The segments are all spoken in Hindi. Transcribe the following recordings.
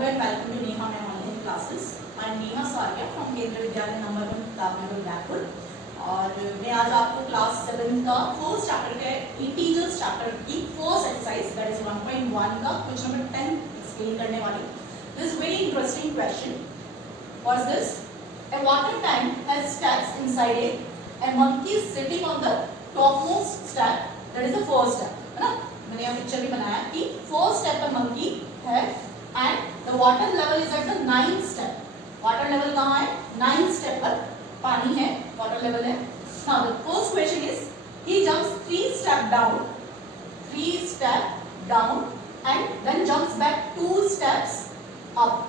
Hello and welcome to Neha my online classes. I am Neha Sarya from केंद्रीय विद्यालय नंबर 1 प्रतापनगर बैतूल और मैं आज आपको क्लास 7 का फर्स्ट चैप्टर के इंटीजर्स चैप्टर की फर्स्ट एक्सरसाइज दैट इज 1.1 का क्वेश्चन नंबर 10 एक्सप्लेन करने वाली हूँ. This very interesting question. What is this? A water tank has steps inside it. A monkey is sitting on the topmost step. That is the first step. है ना? मैंने यहाँ पिक्चर भी बनाया कि फर्स्ट स्टेप पर मंकी है and the water level is at the 9th step. Water level कहाँ है? 9th स्टेप पर पानी है, वाटर लेवल है. Now the first question is he jumps 3 step down and then jumps back 2 steps up.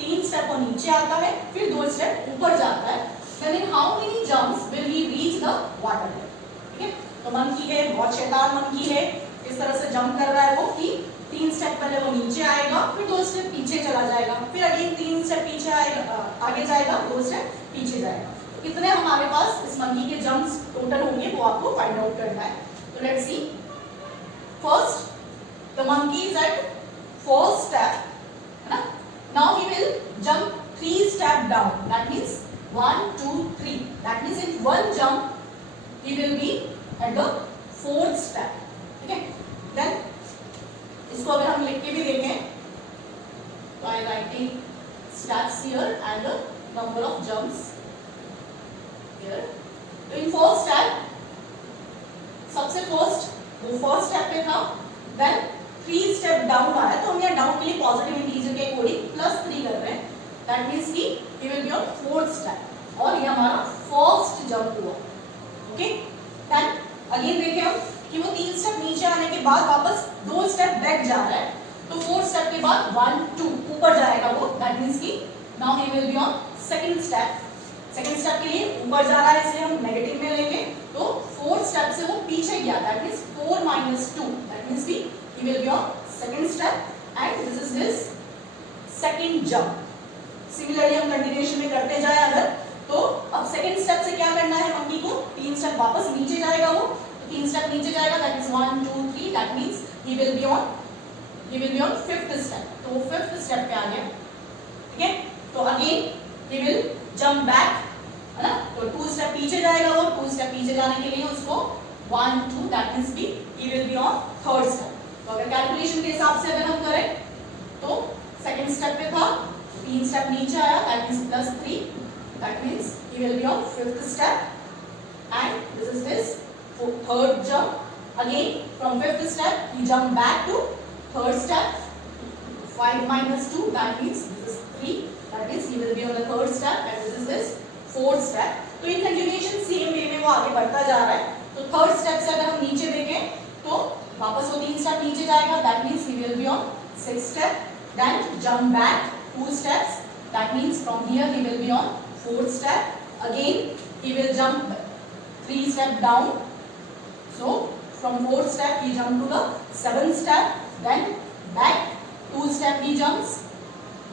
3 step वो नीचे आता है, फिर 2 स्टेप ऊपर जाता है. Then in how many jumps will he reach the water level? ठीक है, तो मंकी है, बहुत शैतान मंकी है. इस तरह से जंप कर रहा है वो कि 3 स्टेप पहले वो नीचे आएगा, फिर 2 स्टेप पीछे चला जाएगा, फिर अगेन 3 स्टेप पीछे आएगा, आगे जाएगा, 2 स्टेप पीछे जाएगा. तो कितने हमारे पास इस मंकी के जंप्स टोटल होंगे वो आपको फाइंड आउट करना है. तो let's see. First the monkey is at first step, है ना. Now he will jump 3 step down. That means 1 2 3. That means in one jump he will be at the 4th step. ठीक है. Then इसको अगर हम लिख के भी देखें तो I writing steps here and the number of jumps here. तो in first step सबसे वो फर्स्ट स्टेप पे था. Then 3 स्टेप डाउन आया, तो हम यहाँ डाउन के लिए पॉजिटिव इंटीजर के अकॉर्डिंग +3 कर रहे हैं. That means कि he will be on 4th step और ये हमारा फर्स्ट जंप हुआ. ओके. देन अगेन देखें हम कि वो 3 स्टेप नीचे आने के बाद वापस 2 स्टेप बैक जा रहा है, तो 4 स्टेप के बाद 1 2 ऊपर जाएगा वो. दैट मींस कि now he will be on second step. Second step के लिए ऊपर जा रहा है, इसलिए हम नेगेटिव में लेंगे. तो 4th स्टेप से वो पीछे गया. That means 4 - 2. दैट मींस कि ही will be on second step and this is his second jump. Similarly हम कंटिन्यूएशन में करते जाए अगर, तो अब सेकंड स्टेप से क्या करना है मंकी को? 3 स्टेप वापस नीचे जाएगा वो. तो 3 स्टेप नीचे जाएगा, that is 1 2 3. That means he will be on 5th step. तो वो 5th स्टेप पे आ गया. ठीक है. तो again he will jump back, है ना. तो 2 स्टेप पीछे जाएगा वो. 2 स्टेप पीछे जाने के लिए उसको 1 2. दैट मींस भी ही will be on 3rd step. तो अगर कैलकुलेशन के हिसाब से अगर हम करें तो सेकंड स्टेप पे था, 3 स्टेप नीचे आया, that means +3. That means he will be on 5th step and this is his 3rd jump. Again from 5th step he jumped back to 3rd step. 5 - 2. That means this is 3. That means he will be on the 3rd step and this is his 4th step. तो in continuation same way में वो आगे बढ़ता जा रहा है. तो 3rd step से अगर हम नीचे देखें तो वापस वो 3 स्टेप नीचे जाएगा. That means he will be on 6th step. Then jump back 2 steps. That means from here he will be on 4th step. Again he will jump 3 step down. So from 4th step he jump to the 7th step. Then back 2 step he jumps.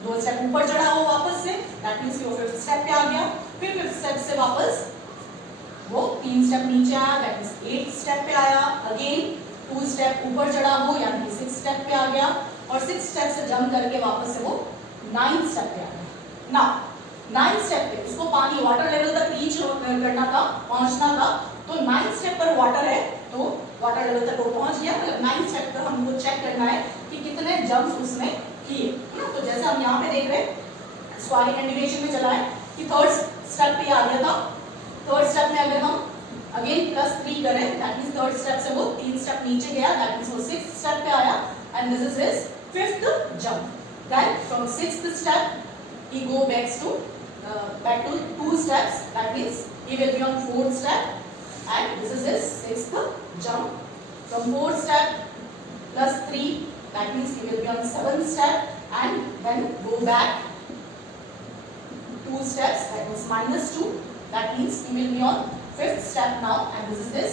2 step ऊपर चढ़ा वो वापस से. That means वो 5th step पे आ गया. फिर 5th step से वापस वो 3 step नीचे आया. That means 8th step पे आया. Again 2 step ऊपर चढ़ा वो, यानी कि 6th step पे आ गया. और 6th step से jump करके वापस से वो 9th step पे आ गया. Now 9th स्टेप पे उसको पानी वाटर लेवल तक रीच करना था, पहुंचना था. तो 9th स्टेप पर वाटर है, तो वाटर लेवल तक वो पहुंच गया. मतलब 9th स्टेप पर हमको चेक करना है कि कितने जंप्स उसने किए. तो जैसे हम यहाँ पे देख रहे हैं, इसको आगे कंटिन्यूएशन में चला है कि 3rd स्टेप पे आ गया था. 3rd स्टेप में अगर हम अगेन +3 करें, दैट मींस 3rd स्टेप से वो 3 स्टेप नीचे गया. दैट मींस वो 6th स्टेप पे आया and this is his 5th jump. Then from 6th step he go back to 2 steps. That means he will be on 4th step and this is his 6th jump. From 4th step +3, that means he will be on 7th step and then go back 2 steps, that means -2. That means he will be on 5th step now and this is his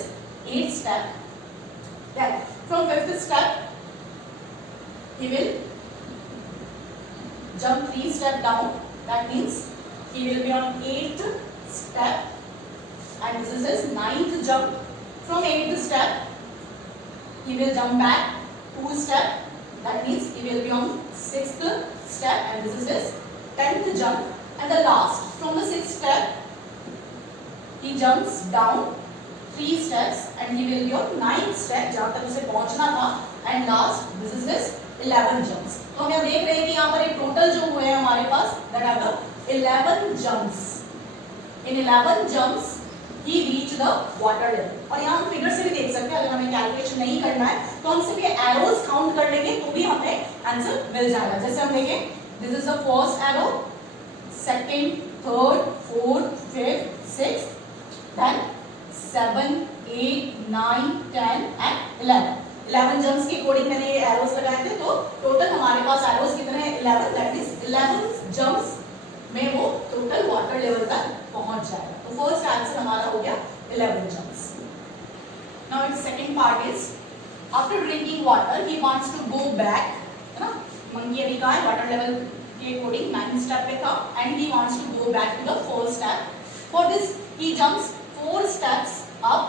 8th step. Then from 5th step he will jump 3 step down. That means he will be on 8th step and this is his 9th jump. From 8th step he will jump back 2 step. That means he will be on 6th step and this is his 10th jump. And the last, from the 6th step, he jumps down 3 steps and he will be on 9th step जहाँ तक उसे पहुँचना था. And last, this is his 11 jumps. तो हम यहाँ देख रहे हैं कि यहाँ पर एक टोटल जो हुए हैं हमारे पास that are the 11 jumps. In 11 jumps, he reached the water level. और यहाँ हम फिगर से भी देख सकते हैं, अगर हमें कैलकुलेशन नहीं करना है तो हम सिर्फ ये एरोज काउंट कर लेंगे तो भी हमें आंसर मिल जाएगा. जैसे हम देखें, this is the first arrow, second, third, fourth, fifth, sixth, then 7, 8, 9, 10 and 11. 11 jumps के अकॉर्डिंग मैंने ये एरोज लगाए थे, तो टोटल हमारे पास एरोज कितने हैं? 11. दैट इज 11 जम्प्स में वो टोटल वाटर लेवल तक पहुंच जाएगा. तो फर्स्ट आंसर हमारा हो गया 11 jumps. Now its second part is after drinking water he wants to go back, है ना? मंकी अभी कहाँ है? वाटर लेवल के अकॉर्डिंग 9th स्टेप पे था and he wants to go back to the first step. For this he jumps 4 steps up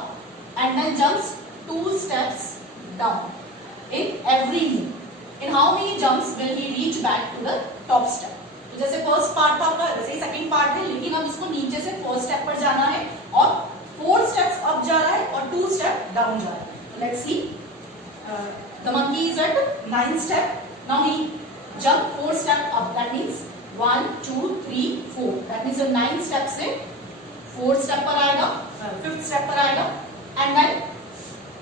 and then jumps 2 steps down in every move. In how many jumps will he reach back to the top step? जैसे फर्स्ट पार्ट था आपका, वैसे ही सेकंड पार्ट है, लेकिन अब इसको नीचे से फर्स्ट स्टेप पर जाना है और 4 स्टेप्स अप जा रहा है और 2 स्टेप डाउन जा रहा है. Let's see, the monkey is at 9th step. Now he jump 4 step up. That means 1 2 3 4. That means 9th step से 4th स्टेप पर आएगा, 5th स्टेप पर आएगा and then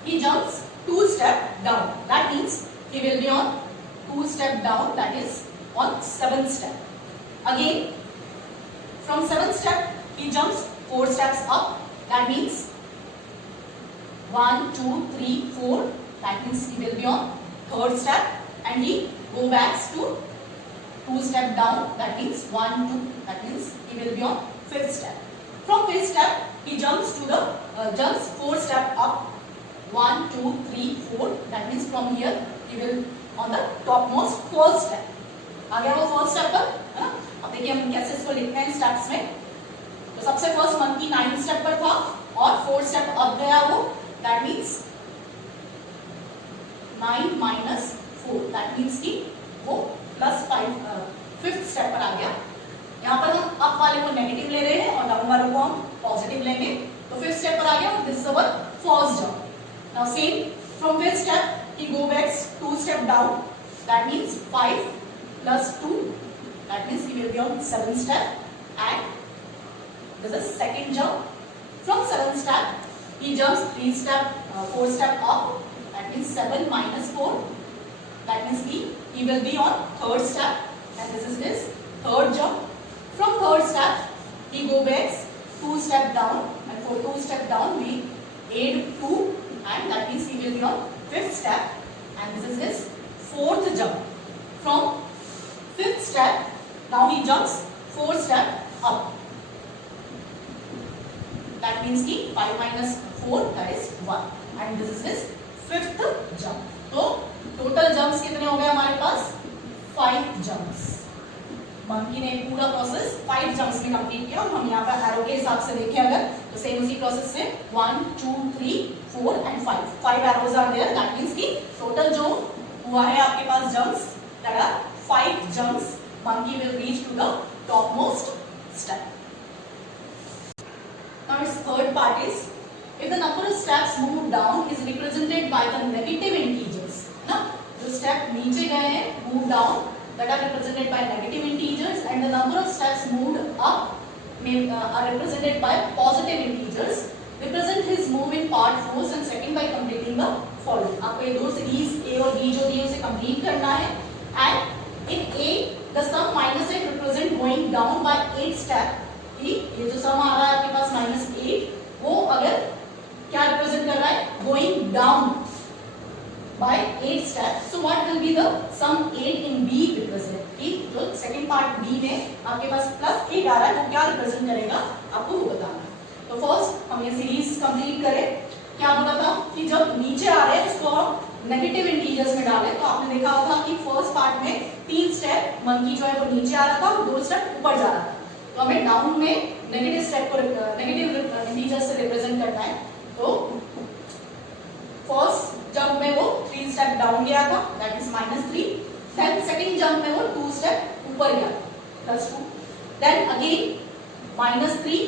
he jumps 2 step down. That means he will be on 2 step down, that is on 7th step. Again, from 7th step, he jumps 4 steps up. That means 1, 2, 3, 4. That means he will be on 3rd step, and he go back to 2 step down. That means 1, 2. That means he will be on 5th step. From 5th step, he jumps to the jumps 4 step up. 1, 2, 3, 4. That means from here he will on the topmost 4th step. आ गया वो फर्स्ट स्टेप पर, है ना? अब देखिए हम कैसे इसको लिखते हैं स्टेप्स में. तो सबसे फर्स्ट मंकी 9th स्टेप पर था और 4th स्टेप अप गया वो. That means 9 minus 4. That means कि वो प्लस 5 5th स्टेप पर आ गया. यहाँ पर हम अप वाले को नेगेटिव ले रहे हैं और डाउन वाले को हम पॉजिटिव लेंगे. तो 5th स्टेप पर आ गया. This is our first jump. Now same from 5th step he go backs 2 step down. That means 5 plus 2. That means he will be on 7th step and this is second jump. From 7th step he jumps 3 step 4 step up. That means 7 minus 4. That means he will be on 3rd step and this is his 3rd jump. From 3rd step he go back 2 step down and for 2 step down we add 2 and that means he will be on 5th step and this is his 4th jump. From 5th step, now he jumps 4 step up. That means कि 5 minus 4 that is 1 and this is his 5th jump. तो total jumps कितने हो गए हमारे पास? 5 jumps. मंकी ने पूरा प्रोसेस 5 जंप्स में कंप्लीट किया और हम यहाँ पर एरो के हिसाब से देखें अगर तो सेम उसी प्रोसेस से 1 2 3 4 and 5 arrows are there. That means कि टोटल जो हुआ है आपके पास jumps that are 5 jumps. Monkey will reach to the topmost step. Now its third part is if the number of steps moved down is represented by the negative integers. ना जो step नीचे गए हैं move down that are represented by negative integers and the number of steps moved up are represented by positive integers. Represent his move in part first and second by completing the following. आपको ये दो सीरीज A और B जो दी है उसे कंप्लीट करना है and in A, the sum minus 8 represent going down by 8 step. ये जो sum आ रहा है आपके पास -8, वो अगर क्या represent कर रहा है? Going down by 8 step. So what will be the sum 8 in B represent? कि जो second part B में आपके पास +8 आ रहा है, वो क्या represent करेगा? आपको वो बताना है. तो first हम ये series complete करें. क्या बोला था कि जब नीचे आ रहे हैं उसको हम नेगेटिव इंटीजर्स में डालें. तो आपने देखा होगा कि फर्स्ट पार्ट में 3 स्टेप मंकी जो है वो नीचे आ रहा था और 2 स्टेप ऊपर जा रहा था. तो हमें डाउन में नेगेटिव स्टेप को नेगेटिव इंटीजर्स से रिप्रेजेंट करना है. तो फर्स्ट जंप में वो 3 स्टेप डाउन गया था that is -3. Then second jump में वो 2 स्टेप ऊपर गया +2, देन अगेन -3,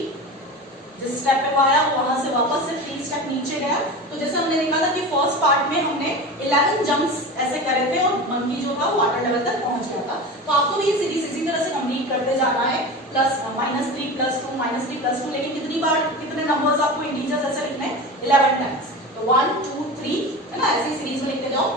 जिस स्टेप पे वो आया वहां से वापस से 3 स्टेप नीचे गया। तो जैसे हमने देखा था कि फर्स्ट पार्ट में हमने 11 जंप्स ऐसे करे थे और मंकी जो था वो वाटर लेवल तक पहुंच गया था। तो आपको भी ये सीरीज इसी तरह से कंप्लीट करते जाना है, -3 +2 -3 +2, लेकिन कितनी बार कितने नंबर्स आपको इंटीजर्स ऐसे लिखने हैं 11 टाइम्स। तो 1 2 3 है ना, ऐसी सीरीज में लिखते जाओ,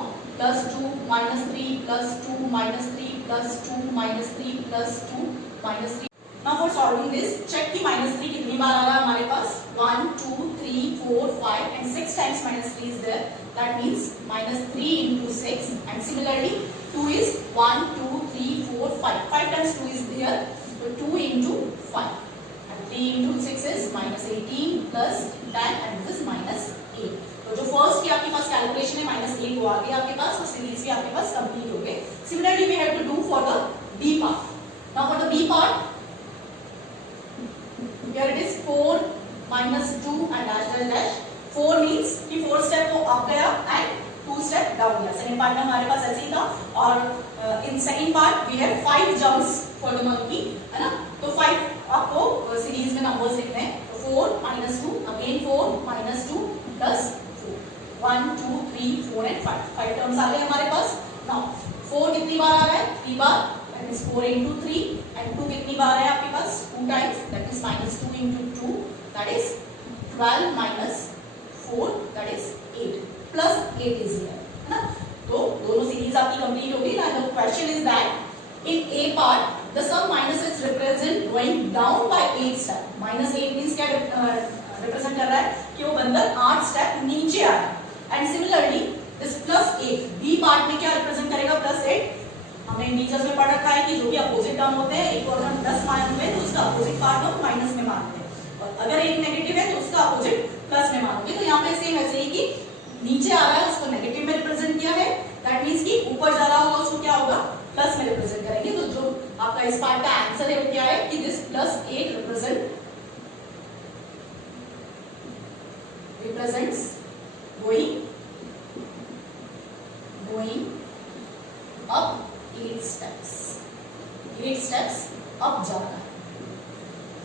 +2 -3 +2 -3 +2 -3 +2 -3। Now for solving this, check कि -3 कितनी बार आ रहा है हमारे पास, 1 2 3 4 5 and 6 times -3 is there. That means -3 into 6, and similarly 2 is 1 2 3 4 5, 5 times 2 is there, so 2 into 5, and 3 into 6 is -18 plus 10 and this is -8. तो जो फर्स्ट की आपके पास कैलकुलेशन है -8 वो आ गया आपके पास, और सीरीज भी आपके पास कंप्लीट हो गए। Similarly we have to do for the B part. Now for the B part, here it is 4 -2 and dash dash dash। 4 means कि 4 स्टेप वो अप गया एंड 2 स्टेप डाउन गया। सेकंड पार्ट में हमारे पास ऐसे ही था, और in second part we have 5 jumps for the monkey, है ना। तो 5 आपको सीरीज में नंबर्स लिखने हैं, तो 4 -2 अगेन 4 -2 प्लस 4, 1 2 3 4 एंड 5 टर्म्स आ गए हमारे पास। नाउ 4 कितनी बार आ रहा है, 3 बार, that is 4 into 3, and 2 कितनी बार है आपके पास, 2 times, that is -2 into 2, that is 12 minus 4, that is 8, plus 8 is here, है ना। तो दोनों सीरीज आपकी कंप्लीट हो गई। Now the question is that in a part the sum -6 represent going down by 8 step. -8 means क्या रिप्रेजेंट कर रहा है कि वो बंदर 8 स्टेप नीचे आ रहा है, and similarly this +8 b part में क्या रिप्रेजेंट करेगा, +8। हमने इंटीजर्स में पढ़ रखा है कि जो भी अपोजिट टर्म होते हैं, एक को अगर हम प्लस मानते हैं तो उसका अपोजिट पार्ट हम माइनस में मानते हैं, और अगर एक नेगेटिव है तो उसका अपोजिट प्लस में मानोगे। तो यहाँ पे सेम ऐसे ही कि नीचे आ रहा है उसको नेगेटिव में रिप्रेजेंट किया है, दैट मींस कि ऊपर जा रहा होगा उसको क्या होगा, प्लस में रिप्रेजेंट करेंगे। तो जो आपका इस पार्ट का आंसर है वो क्या है कि this +8 represents going up 8 steps, 8 steps up जाना है।